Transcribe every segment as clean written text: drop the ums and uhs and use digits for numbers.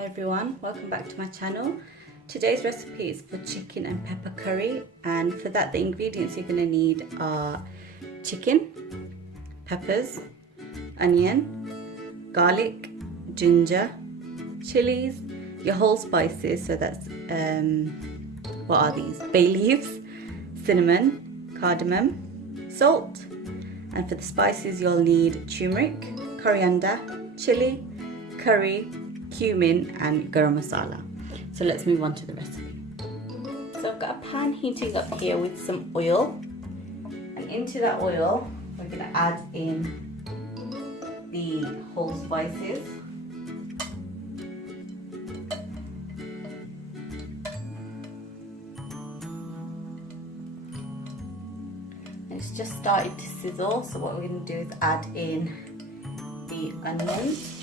Hi everyone, welcome back to my channel. Today's recipe is for chicken and pepper curry, and for that the ingredients you're going to need are chicken, peppers, onion, garlic, ginger, chillies, your whole spices, so that's what are these? Bay leaves, cinnamon, cardamom, salt, and for the spices you'll need turmeric, coriander, chilli, curry, cumin and garam masala. So let's move on to the recipe. So I've got a pan heating up here with some oil, and into that oil we're going to add in the whole spices. And it's just started to sizzle, so what we're going to do is add in the onions.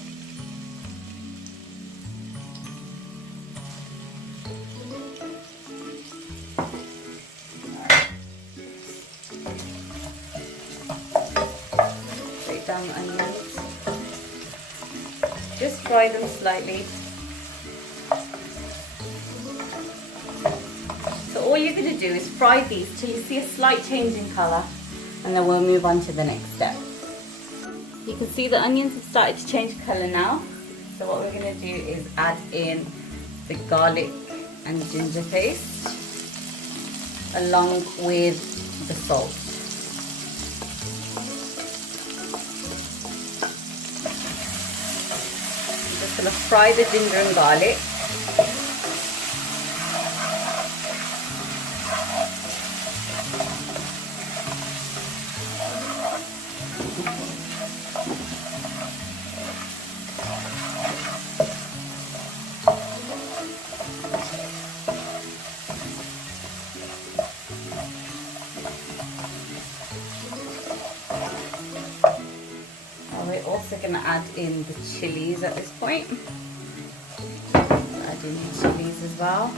Down the onions, just fry them slightly. So all you're going to do is fry these till you see a slight change in colour, and then we'll move on to the next step. You can see the onions have started to change colour now, so what we're going to do is add in the garlic and ginger paste along with the salt. I'm going to fry the ginger and garlic. We're also going to add in the chillies at this point. Add in the chillies as well.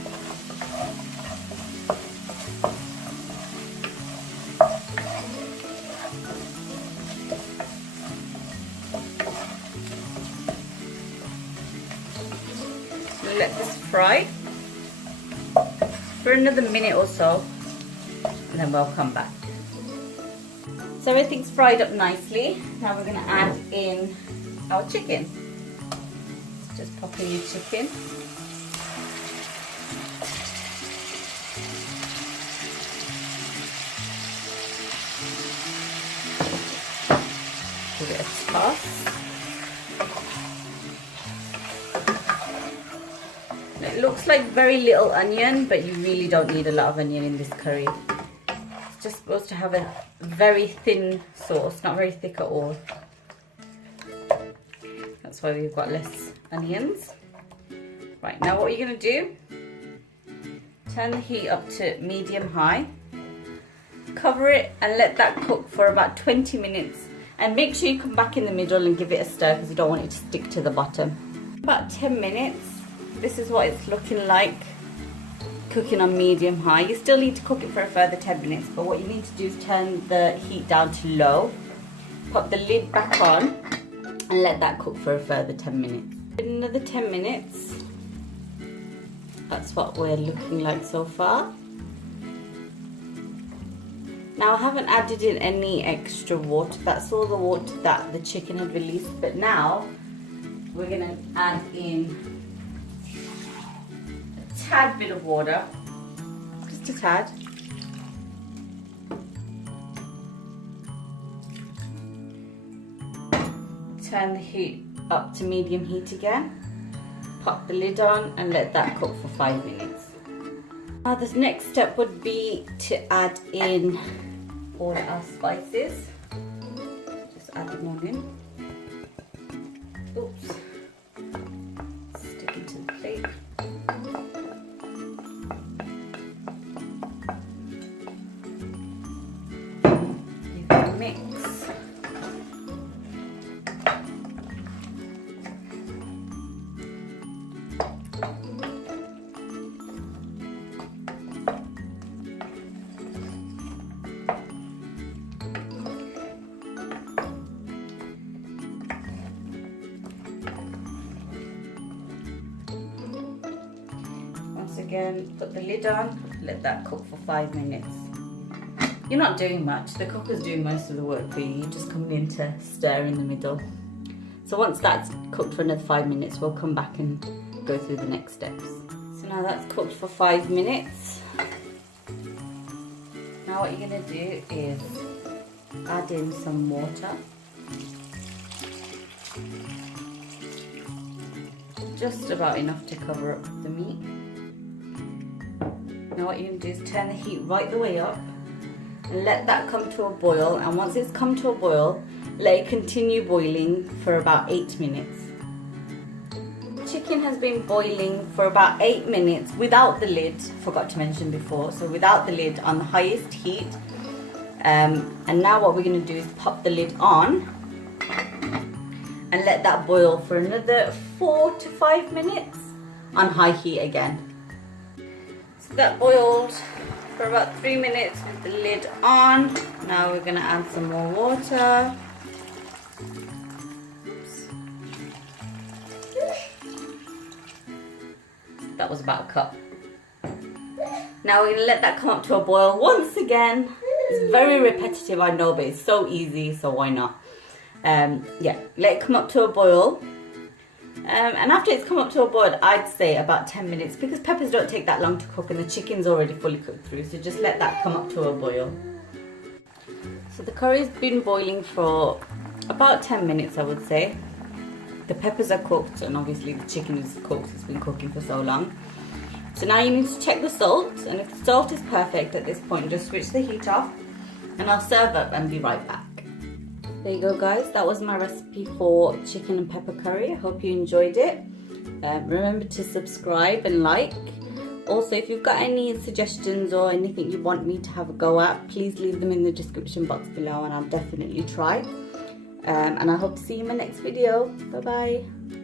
Let this fry for another minute or so, and then we'll come back. So everything's fried up nicely. Now we're going to add in our chicken. Just pop in your chicken. Give it a toss. It looks like very little onion, but you really don't need a lot of onion in this curry. Just supposed to have a very thin sauce, not very thick at all. That's why we've got less onions. Right, now what you're going to do, turn the heat up to medium-high, cover it and let that cook for about 20 minutes, and make sure you come back in the middle and give it a stir because you don't want it to stick to the bottom. About 10 minutes, this is what it's looking like. Cooking on medium high. You still need to cook it for a further 10 minutes, but what you need to do is turn the heat down to low, pop the lid back on and let that cook for a further 10 minutes. Another 10 minutes. That's what we're looking like so far. Now I haven't added in any extra water. That's all the water that the chicken had released, but now we're going to add in tad bit of water, just a tad. Turn the heat up to medium heat again. Pop the lid on and let that cook for 5 minutes. Now the next step would be to add in all our spices. Just add them all in. Oops. Stick it to the plate. Mix. again, put the lid on, let that cook for 5 minutes. You're not doing much, the cooker's doing most of the work for you, you're just coming in to stir in the middle. So once that's cooked for another 5 minutes, we'll come back and go through the next steps. So now that's cooked for 5 minutes. Now what you're going to do is add in some water. Just about enough to cover up the meat. Now what you're going to do is turn the heat right the way up and let that come to a boil, and once it's come to a boil, let it continue boiling for about 8 minutes. Chicken has been boiling for about 8 minutes without the lid, forgot to mention before, so without the lid on the highest heat. And now what we're going to do is pop the lid on and let that boil for another 4 to 5 minutes on high heat again. So that boiled for about 3 minutes with the lid on. Now we're going to add some more water. That was about a cup. Now we're going to let that come up to a boil once again. It's very repetitive, I know, but it's so easy, so why not? Yeah, let it come up to a boil. And after it's come up to a boil, I'd say about 10 minutes, because peppers don't take that long to cook and the chicken's already fully cooked through, so just let that come up to a boil. So the curry's been boiling for about 10 minutes, I would say. The peppers are cooked and obviously the chicken is cooked, it's been cooking for so long. So now you need to check the salt, and if the salt is perfect at this point, just switch the heat off and I'll serve up and be right back. There you go guys, that was my recipe for chicken and pepper curry. I hope you enjoyed it. Remember to subscribe and like. Also, if you've got any suggestions or anything you want me to have a go at, please leave them in the description box below and I'll definitely try. And I hope to see you in my next video. Bye bye.